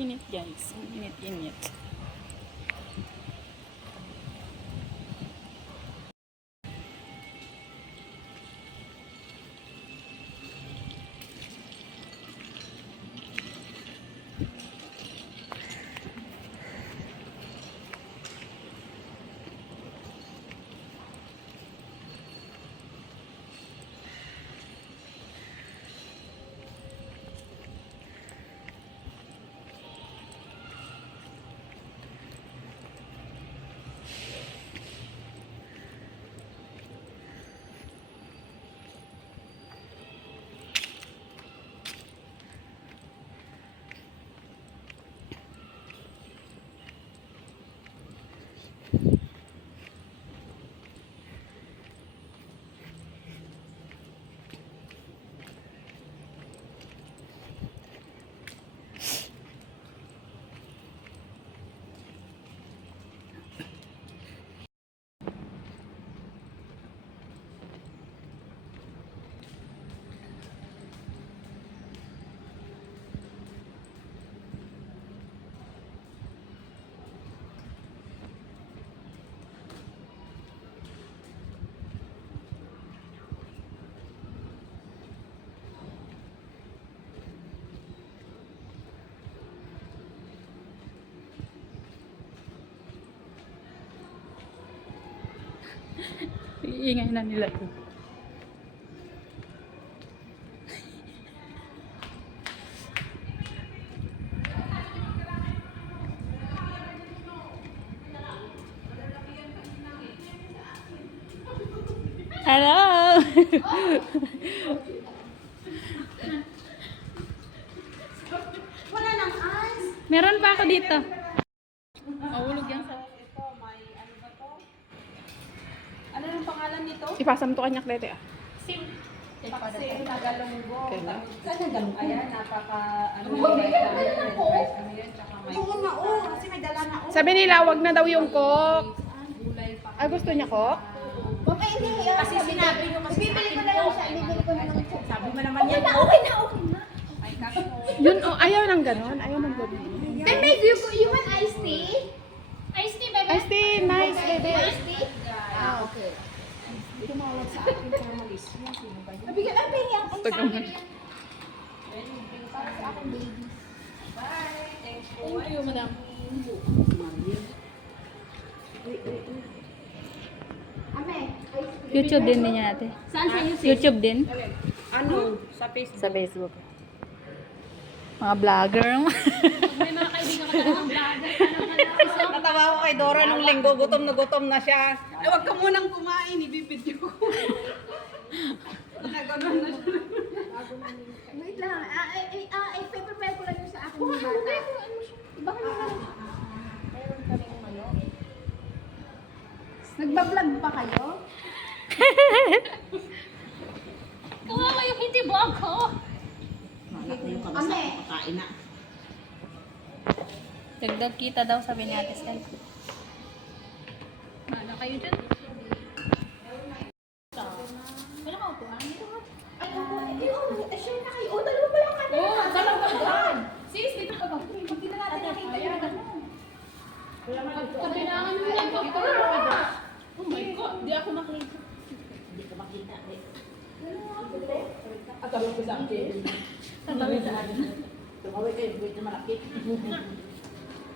init guys. Init. Iingay na nila to. Hello! Wala nang ice. Meron pa ako dito. Mahulog yan sa... Ito, may ano ba to? Ano yung pangalan nito? Ipasam to kanyak dito ah. Sim. Paksim na galunggo. Okay na. Saan yung galunggo? Ayan, napaka... Ano yung rice kami yan, tsaka may... Oo nga, oo. Kasi may dala na. Sabi nila, wag na daw yung cook. Gulay pa. Ah, gusto niya cook? Okay, hindi. Kasi sinabi nyo kasi Bibili ko na lang siya, bibili ko na lang siya. Sabi mo naman yan. Okay na. Ay, kako. Yun, oh, ayaw ng ganon. Ayaw ng ganon. Then maybe you want iced tea? Iced tea, baby? Iced tea, nice, baby. Iced tea? Ah, okay. Tumawag sa akin para malis. Sino ba yun? Nabigyan, pingyan. Ay, sa Tagal akin na. yan. Para sa akin, baby. Bye. Thanks for Thank you, madam. Ame, iced tea. YouTube din niya natin. Saan sa YouTube? YouTube din. Ano? Sa Facebook. Sa Facebook. Mga vlogger. May mga kaibigan ka talagang vlogger. Natawa ko kay Dora nung linggo, gutom na siya. Ay, wag ka munang kumain, ibibidyo ko. Nakaganon na siya. Wait lang. I-prepare ko lang yung sa akin ng bata. Iba ka naman. Meron ka rin ano. Nagbablog pa kayo? Kawawa yung hindi vlog ko. Ame, Kain na. Dagdag kita daw sabi ni Ate Sel. Mana kayo dyan? Wala ka upuan? ay, share na kayo. Oh, dalawa pa lang kami. Oo, dalawa pa lang. Sis, dito ka ba? Hindi na natin nakita yung gano'n. Kailangan mo lang ito. Oh my God, di ako makita. Hindi ka makita. Tatawid ko sa akin. Tatawid sa akin. Tumawag kayo, buwit na malaki.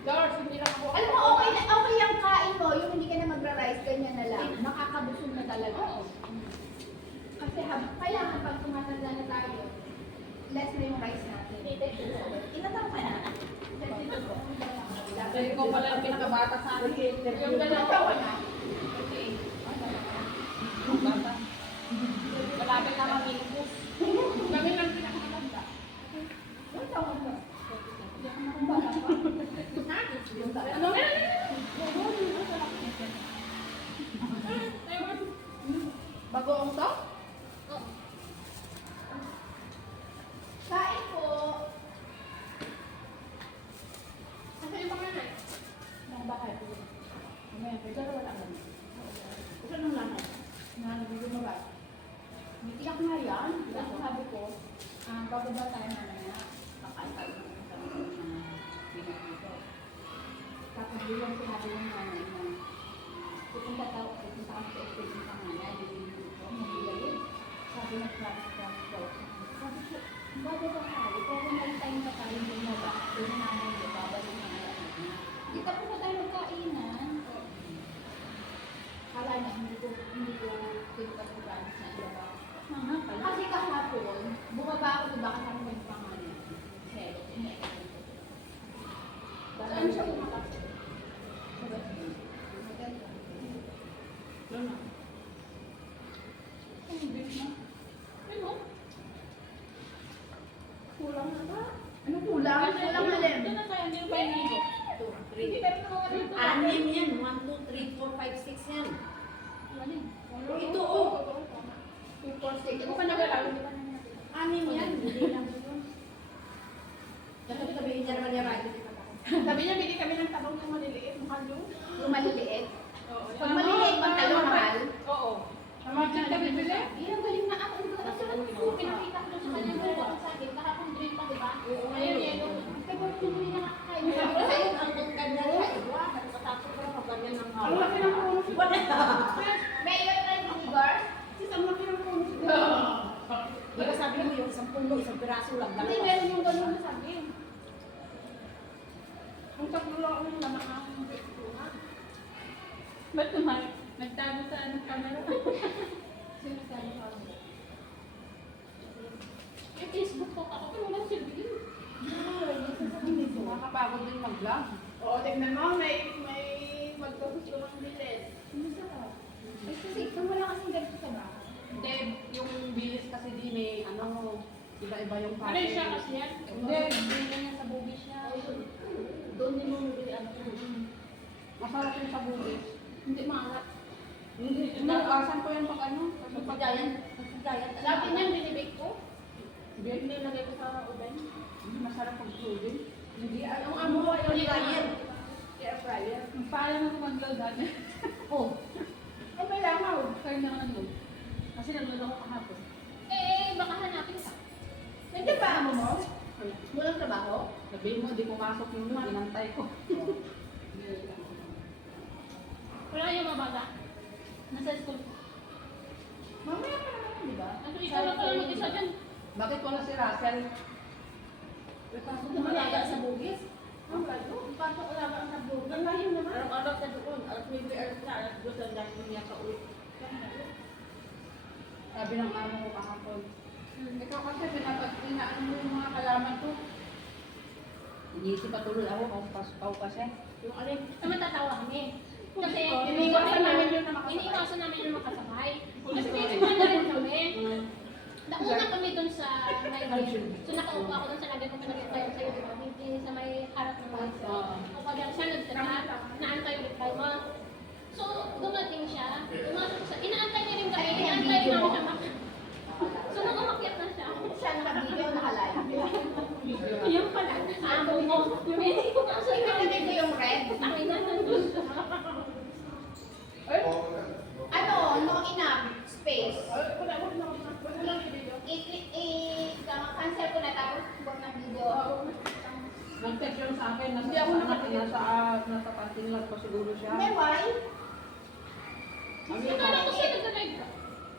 Lars, hindi lang ako. Alam mo, okay ang kain mo, yung hindi ka na magra-rice, ganyan na lang. Makakabusog na talaga. Kasi kailangan pag tumatanda na tayo, less na yung rice natin. Ilan taon ka na? Dahil ikaw pala ang pinakabata sa akin. Yung Ilan taon ka na? malapit na mamingkos. Kami lang pinakabata. Ilan taon ka na? Ano? Bagoong to? Kain po. Ano yung panganay? Nang bakay po. Mamaya, pero wala ka na. Ito nung lanay. Nabigyan mo ba? Tiyak na yan. Sabi ko, bababa tayo mamaya. Kakain tayo ng Tapos bilang sinabi ng nanay na pupunta kami sa estate ng panganay, nagbigayin. Sabi nag-promise daw. Sabi ko, bago ba tayo? Pero may time pa tayo yung naba. Yung nanay niya, babalik na alam niya. Di tapos na tayo magkainan. Kala niya, hindi ko pinagkat yung promise na iba. Kasi kahapon, bumaba ako diba kasama ng panganay. Pero, saan siya pumakasok? Sa Western. Maganda. Doon na. Ang big na. Ano? Kulang na ba? Ano kulang? Kulang na rin. Doon na tayo, hindi ko pa inigo. 2, 3. Anim yan. 1, 2, 3, 4, 5, 6 yan. Ito, oh. 2, 4, 6. Ito pa nagalalo, di ba? Anim yan. Hindi lang yun. Dapat sabihin niya naman yung right. Sabi niya, bili kami ng tabang yung maliliit. Mukhang yung. Yung maliliit. Oo. Pag maliliit, pag talo mahal. Oo. Mamagyan ka bibili? Yan, galing na ako. Kasi naman ko, pinakita ko sa kanya yung sa akin. Nakapong drink pa, di ba? Oo, Ayun, ayun. yun. Kaya ba't hindi nakakain? Sabi ko sa'yo, ang ganda niya. Iwa, nagpatapos ko na ganyan ng Ang laki ng puno siguro. May iba na yung Igor? Sis, ang laki ng puno siguro. Di ba sabi mo yung 10 piraso lang. Hindi, dalawa. meron yung gano'n na sabi. Ang tatlo lang ang naman ang puno. Ba't naman? Nagtago sa anong camera? Sino sabi ko? Yung Facebook ko ako, pero walang silbi yun. Nakakapagod din mag-vlog. Oo, tignan mo, may magkagusto ng bilis. Ay, kasi ikaw wala kasing ganito sa bahay. Hindi, yung bilis kasi din eh, ano, iba-iba yung Ano yung siya kasi yan? Hindi, hindi niya sa bubis niya. Doon din mo nabili ano. Masarap yung sa bubis. Hindi maalat. Hindi, nakasan ko yan pag ano. Kasi pag Pagdayan. Pagdayan. Dati niyan, binibake ko. Hindi, Nilagay ko sa oven. masarap pag bubis. Hindi, Yung amo ko, yung Pagdayan. air fryer. Paano mo mag-load dati? Oh. Ay, may langaw. Kaya na ano. Kasi nag-load ako kahapon. Eh, baka hanapin ka. Nandiyan ba amo mo? Walang trabaho? Sabihin mo, di pumasok yung load, inantay ko. Wala yung mabaga. Nasa school. Mamaya pa naman, di ba? Ano, ikaw lang pala mag-isa dyan. Bakit wala si Russell? Malaga sa bugis. Ang layo. Pasok wala ka sa bugis. Ang layo naman. Araw-araw ka doon. Alas 9, alas na, alas 2, ang dami niya ka ulit. Sabi ng amo ko kahapon. Ikaw kasi pinaan mo yung mga kalaman ko. Inisip pa tuloy ako kung paskaw kasi. Yung alin, naman tatawa kami. Kasi Iniiwasan namin yun na makasabay. iniiwasan namin yung makasabay. Kasi may iwan na rin kami. Nauna kami dun sa may so nakaupo ako dun sa lagi ko pinag-reply sa'yo, di ba? Sa may harap ng mga isa. Ako dyan siya nagtira, naantay yung reply mo. So, dumating siya, dumating sa, inaantay niya rin kami, inaantay namin siya mak. So, nung umakyat na siya, siya naka-video, naka-live. Yung pala, amo mo. Hindi ko kasi nalagay ko yung red. Akin na nandun siya. Ano, no enough space. I-cancel ko na tapos huwag ng video. Nag-text yun sa akin, Hindi ako nasa panting lang ko siguro siya. May why? Sabi Akala ko siya nag-live ka.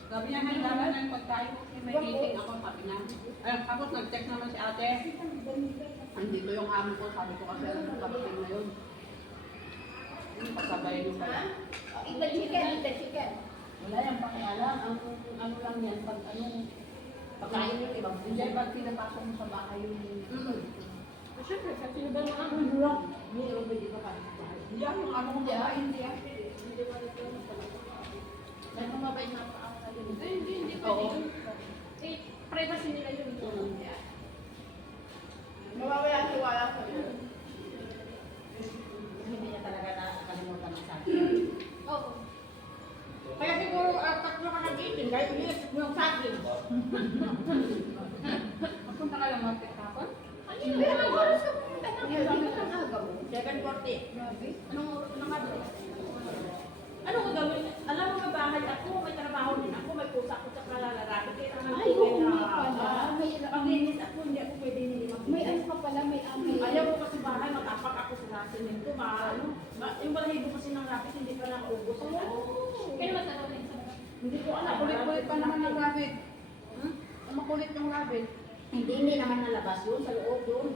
Sabi niya, may dala na yung pagkain ko. May meeting ako, sabi niya. Ayun, tapos nag-text naman si ate. Andito yung amo ko, sabi ko kasi nagpapating na yun. Yung pasabay yung pala. Eat the chicken. Wala yung pakialam. Ang ano lang yan, pag ano, pagkain yung ibang Hindi, pag pinapasok mo sa bahay yung... Siyempre, kasi yung dalawa ang Ano lang? May pwede pa kain sa bahay. Hindi, yung amo ko ba? Hindi. May mababay na pa ako sa'yo. Hindi Oo. pwede yun. Eh, privacy nila yun. Mm. Mawawala ang tiwala ko yun. Hindi niya talaga nakakalimutan ang sabi. Oo. Kaya siguro tatlo ka nag-eating, kahit iniisip mo yung saging. Magpunta ka lang market hapon? Ano yun? Anong oras ka pumunta na? Hindi ka nang aga mo. 7:40. Anong oras ka nang aga mo? Ano ko gawin? Alam mo ba bahay ako, may trabaho din ako, may pusa ko sa kalalarabi. Kaya naman Ay, oo, may pala. May Paglinis ako, hindi ako pwede nilimak. may ano ka pala, may amay. Ayaw ko kasi bahay, mag-apak ako sa nasin nito, ano, Hindi ko alam. Makulit-kulit pa naman ng rabbit. Hmm? Makulit yung rabbit. Hindi naman nalabas yun sa loob doon.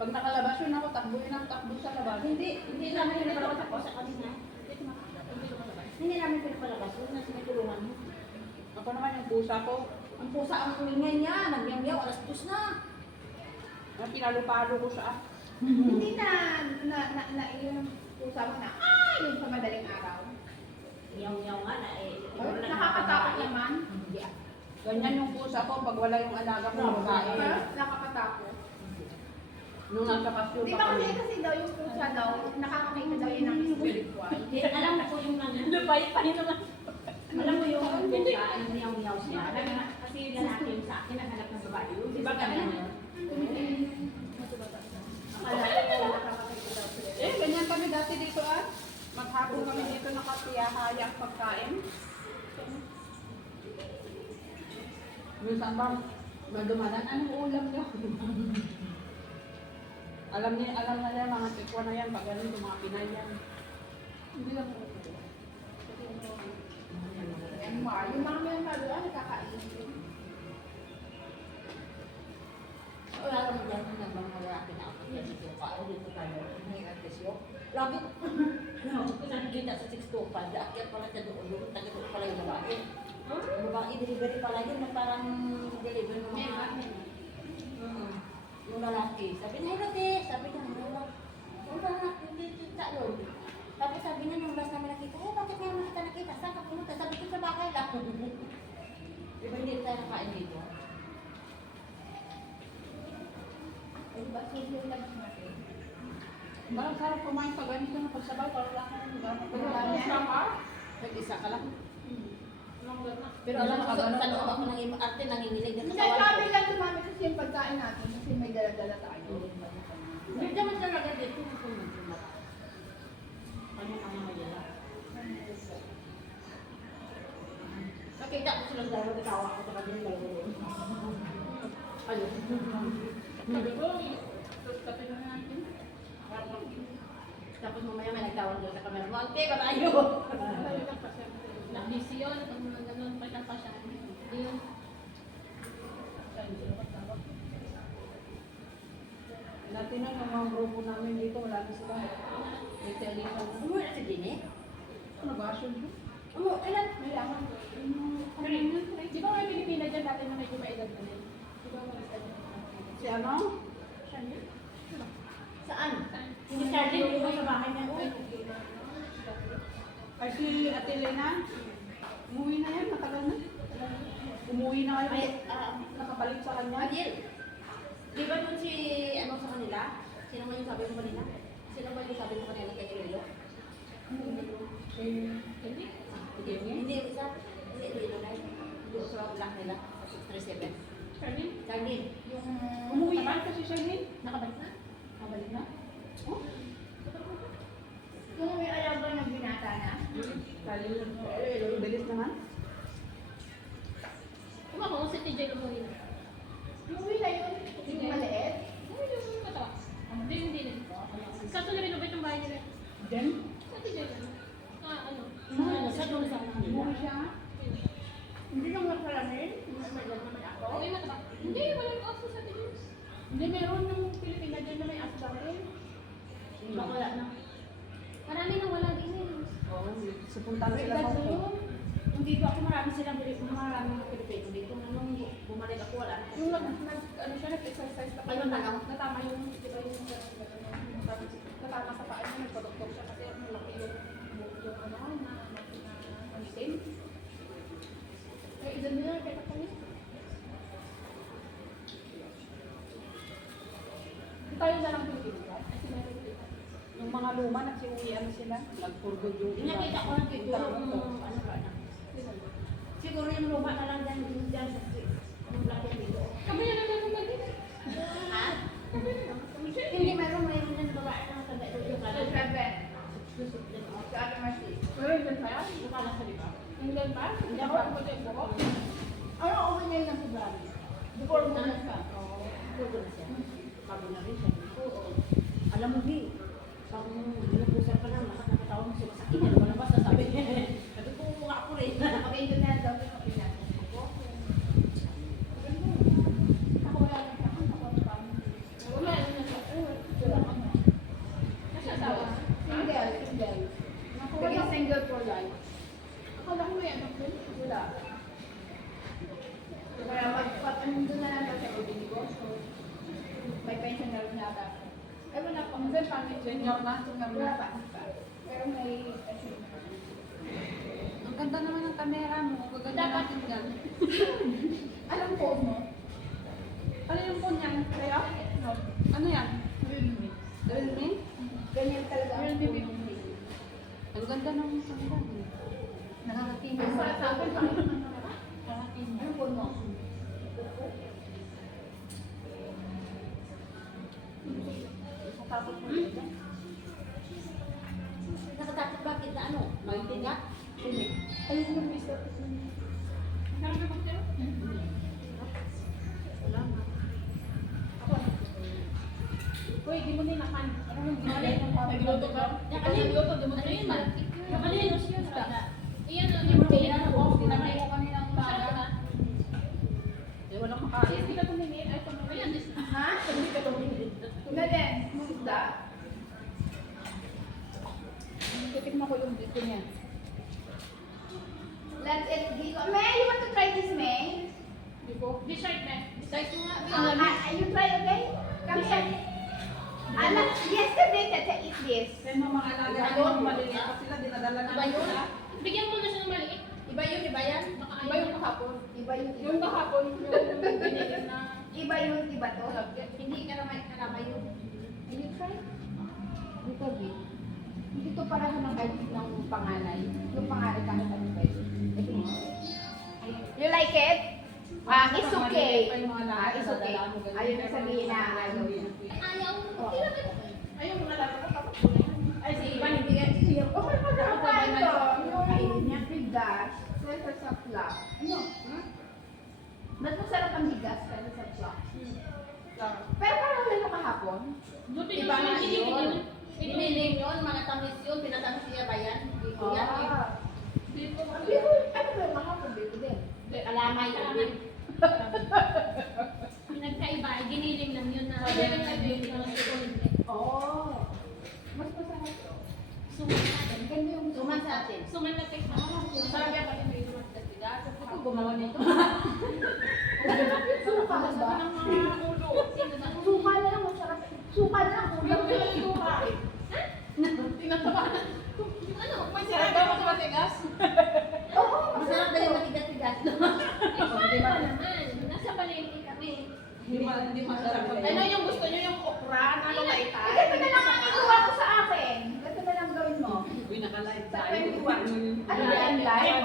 Pag nakalabas yun ako, takbuhin ang takbo sa labas. Hindi namin pinapalabas ako sa kanina. Hindi namin pinapalabas yun. Nasa may tulungan mo. Ako naman yung pusa ko. Ang pusa ang ingay niya. Nagyamyaw, alas 2 na. Pinalo-palo ko siya. Hindi na yung pusa mo na, yun sa madaling araw. Yaw-yaw nga na eh. Nakakatakot naman. Hindi ah. Ganyan yung pusa ko pag wala yung alaga ko ng babae. Pero nakakatakot. Nung nasa kasyon Di pa ba kami. kasi daw yung pusa daw, nakakakita daw yun ng spiritual. Hindi, alam na ko yung ano. Lupay pa rin naman. Alam mo yung pusa, ang yaw-yaw siya. Kasi yung lalaki yung sa akin, naghanap ng babae. Di ba ganyan yun? Akala ko nakakakita daw sila. Eh, ganyan kami dati dito ah. Maghapon kami dito nakatiyahaya ang pagkain. Minsan ba, madumanan, anong ulam niyo? alam na yan, mga tikwa na yan, pag ganun, yung mga Pinay yan. Hindi lang po. Yung mga may maluwa, nakakain. Wala naman dyan ng mga lalaki na ako. Yan si Tuka. O dito tayo. May artisyo. Lagi ko. Kung nakikita sa 625, daakyat pala siya doon. Yung taga doon pala yung babae. Yung babae, delivery pala yun. Na parang delivery ng mga... Yung lalaki. Sabi niya, hello, sabi niya, wala na, hindi kita yun. Tapos sabi niya, yung last namin nakita, bakit ngayon kita nakita? Saan ka pumunta? Sabi ko sa bakay lang. Di ba hindi tayo nakain dito? Di ba, yung labas natin. Parang sarap kumain pag ganito na pagsabay, parang lang ang gano'n. Isa ka lang. Pero alam mo, sa loob ako ng arte, nanginginig na Hindi, katawan ko. sabi lang sumami kasi yung pagkain natin kasi may dala-dala tayo. Hindi naman talaga dito. Ano ang mga dala? Nakita ko silang dalawa, natawa ako sa kanila dalawa. Ayun. Sabi ko, tapos na natin. Tapos mamaya may nagtawag doon sa camera mo, ante, malayo! Na-busy yun. Pag mga ganun, pag pa siya. Hindi yun. Natin na yung mga grupo namin dito, wala na sila. May telephone. Umuwi na si Dine? Ano ba, Asun? Kailan? May laman. Di ba may Pilipina dyan dati na medyo maedad na rin? Di ba may edad na rin? Si ano? Saan? Hindi Charlie, di ba sa bahay niya? Ay, si Ate Lena? Umuwi na yan, matagal na. Umuwi na kayo. Ay, Nakabalik sa kanya. Adil, di ba doon si, ano sa kanila? Sino ba yung sabi mo kanina? Sino ba yung sabi mo kanina kay Iloilo? Hindi. Hindi, yung isa. Hindi, Iloilo na yun. Doon sa black nila, sa 637. Charlene? Charlie, Yung... Umuwi na kasi siya yun. nakabalik na? Nakabalik na. Yung may alaga na binata na. Bilis naman. Kuma ko, si TJ umuwi na. Yung uwi na yun. Yung maliit. Umuwi na yung katawa. Hindi, hindi din. Kaso na-renovate yung bahay nila. Jen? Sa TJ na. Ano? Ano, sa doon sa kanila. Umuwi siya. Hindi yung masalamin. May dala naman ako. Okay na ba? Hindi, wala yung aso sa TJ. Hindi, meron yung Pilipina dyan na may aso rin. Baka wala na. Marami nang wala din yun. Oo, supunta na May sila edad sa na yun. Nung dito ako marami silang maraming mga Pilipino dito. Nung bumalik ako wala na. Yung ano siya, nag-exercise pa. Ano na lang? Natama yung, di ba yung natama sa paa niya, nagpa-doktor siya kasi malaki yung ano, na itim. Kaya edad nila, kaya kami. Tayo na lang Pilipino. Kasi meron dito. Yung mga luma, nagsiuwian sila. Nagpurgod yung Yung nakita ko lang siguro kung ano ba na. Siguro yung luma na lang dyan sa street. Yung black yung dito. Kami na lang ba din? Ha? Hindi, mayroon yung babae na matanda doon yung kanan. Seven. Yung Sa Ate Marcy. Meron din pa yan? kanan sa liba. England pa? Hindi ako ako din po. Ano ako ngayon ng February? Before mo na siya. Puro na siya. Bago na rin siya. Oo. Alam mo, Bi, pag napusan ka na, lahat nakatawa mo sumasakit. Ano ba na ba sasabi? Sabi ko, ako rin. Okay, Wala. Kaya magpapanundo na lang daw sa ulo negosyo. May pension na rin yata. Ay, wala pa. Kasi paano Senior na, senior Wala na. pa. Pero may pension na. Ang ganda naman ng kamera mo. Gaganda Dapat. natin yan. Anong phone mo? Ano yung phone yan? Kaya? No. Ano yan? Realme? Ganyan talaga. ang Realme phone mo. Ang ganda ng kamera mo. Nakakatingin Yung para sa akin, paano naman? Nakakatingin. Anong phone mo? Tapos mo. Nakatakot bakit na ano? Maintindihan? Hindi. Ayun yung visa. Sarap yung cocktail? Salamat. Uy, di mo ninakan. Ano nang ginawa? Nagluto ka? Ikaw nagluto, di mo Ano yun? ninakan. Ano yun? Iyan ano Yung yung kailan ko, tinamay ko kanina ang Masarap baga. ba? Eh, walang Sis, makain. hindi ka tumingin. Ay, tumingin. Ayan, this na. Ha? Hindi ka tumingin. Na din. Musda. Titikman ko yung dito niya. Let's eat dito. May, you want to try this, May? Di ko. Dessert na. Dessert mo nga. You try, okay? Come here. Yesterday, Tata eat this. Kaya mga alaga doon, maliliit pa sila, dinadala na Iba yun? sila. Bigyan mo na siya ng maliit. Iba yun, iba yan? Baka Iba yung kahapon. Iba yun. Yung kahapon, yung binili na. Iba yun, iba to. Hindi ka naman karama yun. Will you try? Dito, B. Hindi to parahan ng kahit ng panganay. Yung panganay kahit ano ba yun. You like it? It's okay. It's okay. Ayun na sabihin na ayaw. ayaw. Oh. Ayun, mga lalo ko tapos ko na yan. Ay, si Ivan, hindi nga siya. Okay, masarap pa ito. Yung bigas, kaysa sa flak. Ano? Mas masarap ang bigas kaysa sa flak. Pero parang wala kahapon. Buti Iba na nga siya yun. yun. Biniling yun, mga tamis yun, pinatamis niya ba yan? Dito yan. Dito, Biko, ano ba yung kahapon? Biko din. Kalamay yun. Pinagkaiba, giniling lang yun na. Oo. Mas masarap to. Suman natin. Ganda yung Suman sa atin. Suman na kayo. masarap yan kasi may iwan sa bigas. Ako gumawa nito. suka ba? Sino ba? Suka na lang, masarap. Suka na lang. Tinatawanan. Ano? May sarap ba ako sa matigas? Oo. Masarap na yung matigas-tigas. Hindi naman. Nasa palengke kami. Hindi masarap. Ano yung gusto nyo? Yung okra? Ano na itay? Ganito na lang ang ituwa ko sa akin. Ganito na lang gawin mo. Uy, naka-live Sa tayo. 21. Ano ba yan, live?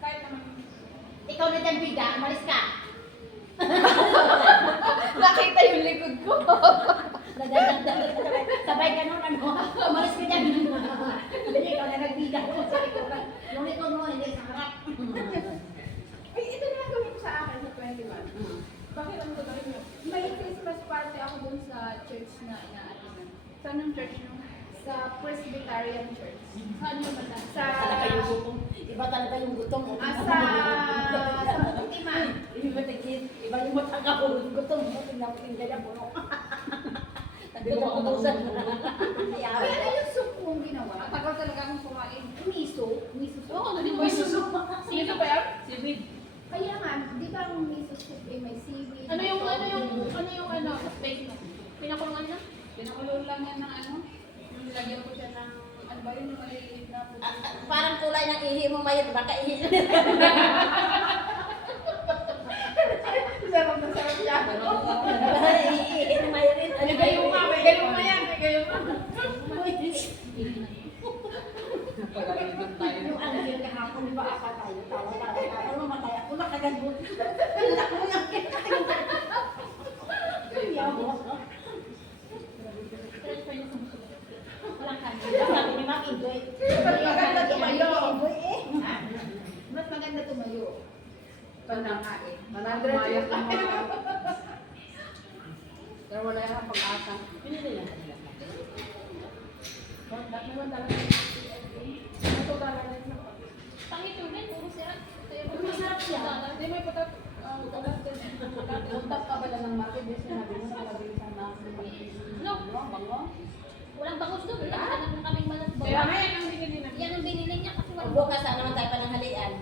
Kahit naman. Ikaw na dyan, Bida. Umalis ka. Nakita yung likod ko. Sabay ka nun, ano? Umalis ka dyan. Ikaw na nagbida ko sa ikaw. Yung ikaw mo, hindi sa harap. Ay, ito na lang gawin ko sa akin sa 21. Bakit ang gagawin nyo? May Christmas party ako dun sa church na inaatinan. Saan yung church nyo? Sa Presbyterian Church. Saan yung banda? Sa... Talaga yung gutom. Iba talaga yung gutom. Sa Buktiman. Iba yung matangka ko. Gutom. Tingnan ko yung ganyan puno. Nagtututusan. Ay, ano yung soup mong ginawa? Matagal talaga akong kumain. Miso? Miso soup? Oo, hindi mo susup. Sino ba yan? Seaweed. Kaya nga, di ba ang miso soup ay may seaweed? Ano yung sa space mo? Pinakulungan na? Pinakulo lang yan ng ano? Yung nilagyan ko siya ng, ano ba yun, yung maliliit na puso. Parang kulay ng ihi mo, Mayat. Baka ihi. Sarap na sarap siya. Ihi ni Mayat. May gayuma, may gayuma yan, may gayuma. Napagalitan tayo. Yung ano yung kahapon, di ba aka tayo? Tawa. Ano matay ako, nakagandun. Pinak mo yung Transfer niya sa musulo. Walang kanin. Sabi ni Ma'am, enjoy. Mas maganda tumayo. Enjoy eh. Mas maganda tumayo. Panangain. Mananamayat ng mga... Pero wala yung pag-asa. Pinili lang kanila. Lahat naman talaga. Ito talaga yun. Pangit yung rin, puro siya. Masarap siya. Hindi may patat. Patat din. Untap ka pala ng market, di sinabi mo sa kabilisan na No. bango. Walang bangus doon. Wala na kaming malat. Kaya nga yan ang binili namin. Yan ang binili niya kasi Bukas na naman tayo pananghalian.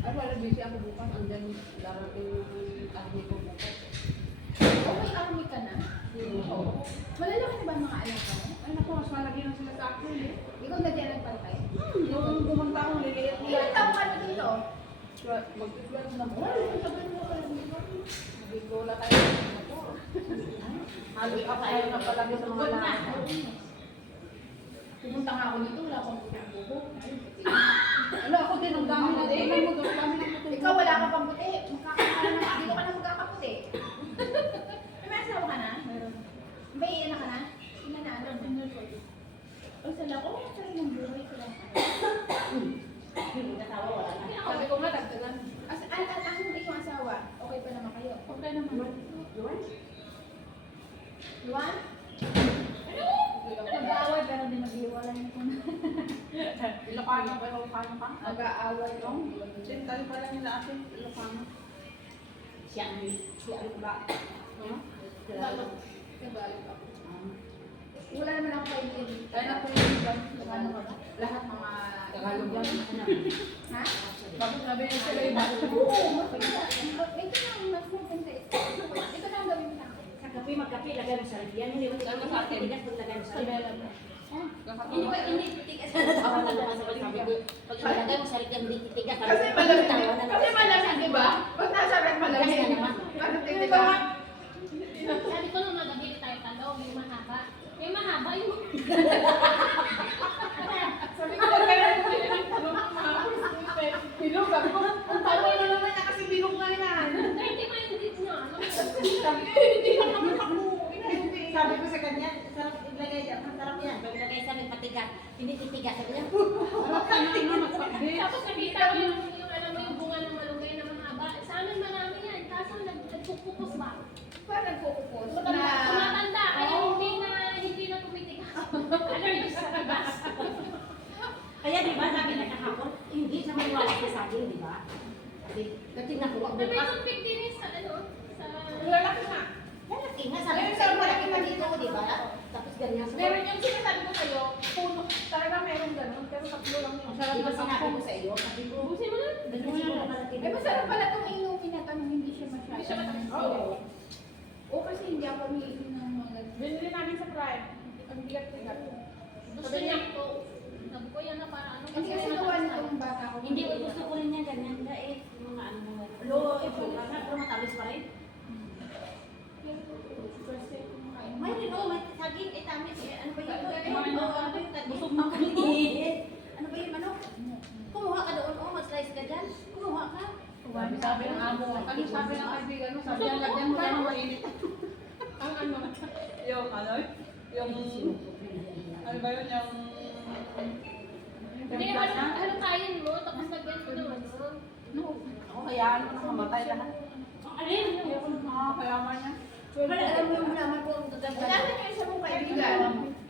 Ay, wala busy ako bukas. Andyan darating yung army ko bukas. Oh, may army ka na? Oo. Malalaki na ba ang mga anak mo? Ay, naku, mas malaki na sila sa akin eh. Ikaw nagyan pa kay? Yung pumunta akong liliit Ilan taong ka na dito? Mag-12 na mo. Ay, sabi mo kayo dito. Nagigula tayo. Halos ako ayaw na palagi sa mga lahat. Pumunta nga ako dito, wala akong buko. Ano, ako din, ang dami na din. Ang dami na din. Ikaw wala ka pang puti. Dito ka na magkakaputi. May asawa ka na? May anak ka na? Ilan na anak? Ay, sala ko. Sarili ng buhay ko lang. Hindi natawa, wala na. Sabi ko nga, dagdagan. Ang iyong asawa, okay pa naman kayo? Okay naman. Luan? Nag-aaway pero di mag-iwalay na ko na. Ilocano ba? Ilocano ka? Mag-aaway lang. Sin, tayo pala nila atin. Ilocano. Si ano ba? Tagalog. Tagalog ako. Wala naman ako kaibigan. Tayo na po yung ibang Ano ka ba? Lahat mga Tagalog yan. Ha? Bakit sabi niya sila iba? Oo, maganda. Ito na ang mas maganda. Ito na ang gawin mo sa akin. Sa kape, magkape, lagay mo sa lagyan. Hindi mo Ano sa akin? tigas pag lagay mo sa Sa lagyan. bela mo. Hindi tigas. Natawa na naman sa sabi ko. Pag ilagay mo sa lagyan, hindi titigas. Kasi malamig. Tawa na Kasi naman. malamig, di ba? Pag nasa rep malamig. Gas na naman. Ano tingnan ba? Sabi ko nung nagabili tayo talong, yung mahaba. Yung mahaba yung... Sabi ko, kaya bilog. Sabi ko, ang tawa na naman niya kasi bilog nga yan. Hindi mo yung dito na. Ano? Sabi ko, hindi ka naman ako. Sabi ko sa kanya, sarap ilagay dyan. Masarap yan. Pag ilagay sa amin, patigas. Hindi titigas. Sabi niya, Tapos nakita ko yung alam mo yung bunga ng malunggay na mahaba. Sa amin marami yan. Kaso nagpupukos ba? Parang nagkukupos Tumatanda. Kaya hindi na tumitigas. Allergies sa tigas. kaya di ba, sabi na kahapon, hindi siya maniwala sa akin, di ba? Kasi, natingnan ko, Na may bukas. toothpick din sa ano? Sa... lalaki nga. Lalaki nga, sabi ko Ayun, sa'yo, sabi malaki ko pa dito, dito, di ba? Tapos ganyan. Meron yung sinasabi ko sa'yo, puno. Talaga meron ganun, pero tatlo lang yun. Sarap ba sinabi ko sa iyo? Sabi ko, Busin mo na. ganyan siguro malaki Eh, masarap pala itong inumin na tanong, hindi siya masyado. Hindi siya matamis. Oo. O kasi hindi ako umiinom ng mga ganun. Binili namin sa Prime. Ang bigat-bigat. Gusto niya ko. Sabi ko yan na para ano. Hindi kasi gawa nitong bata ko. hindi ko gusto ko rin yan, ganyan ka eh. Yung mga ano mo. Lo, ito na, pero matamis pa rin. May rin, oh, may saging, eh, tamis, eh, ano ba yun? Ano ba yung busog na kulit? Ano ba yun, manok? Kumuha ka doon, oh, mag-slice ka dyan. Kumuha ka. Sabi ng amo, ano sabi ng kaibigan mo? Sabi ng lagyan mo lang ng mainit. Ang ano? Yung ano? Yung... Ano ba yun? Yung... Hindi, halong mo. Tapos lagyan mo doon. Ako hayaan mo na mamatay lahat. Alin? Ayoko na makakayaman niya. Wala, alam mo yung naman ko ang Wala gaganda. na yung isa mong kaibigan.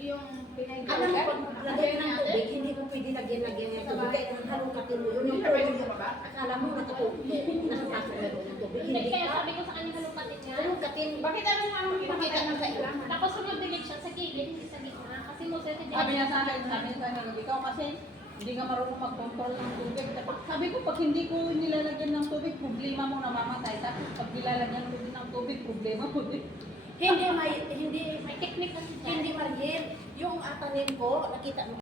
Yung Alam mo, pag lagyan ng tubig, hindi ko pwede lagyan ng tubig. Kaya halong katin mo yun. Yung tubig, akala mo natutubig. Nakapasok na doon ng tubig. Hindi, Hindi kaya ka. sabi ko sa kanya halong patit niya. Halong katin. Bakit ano nga ang Pakita mo sa iyo. Tapos sumagdilig siya sa gilid, hindi sa gitna. Kasi mo sa Sabi niya sa akin, ikaw kasi hindi ka marunong mag-control ng tubig. Sabi ko, pag hindi ko nilalagyan ng tubig, problema mo namamatay. Tapos pag nilalagyan mo din ng tubig, problema mo din. Hindi may May technique kasi siya. hindi margin. Yung atanin ko, nakita mo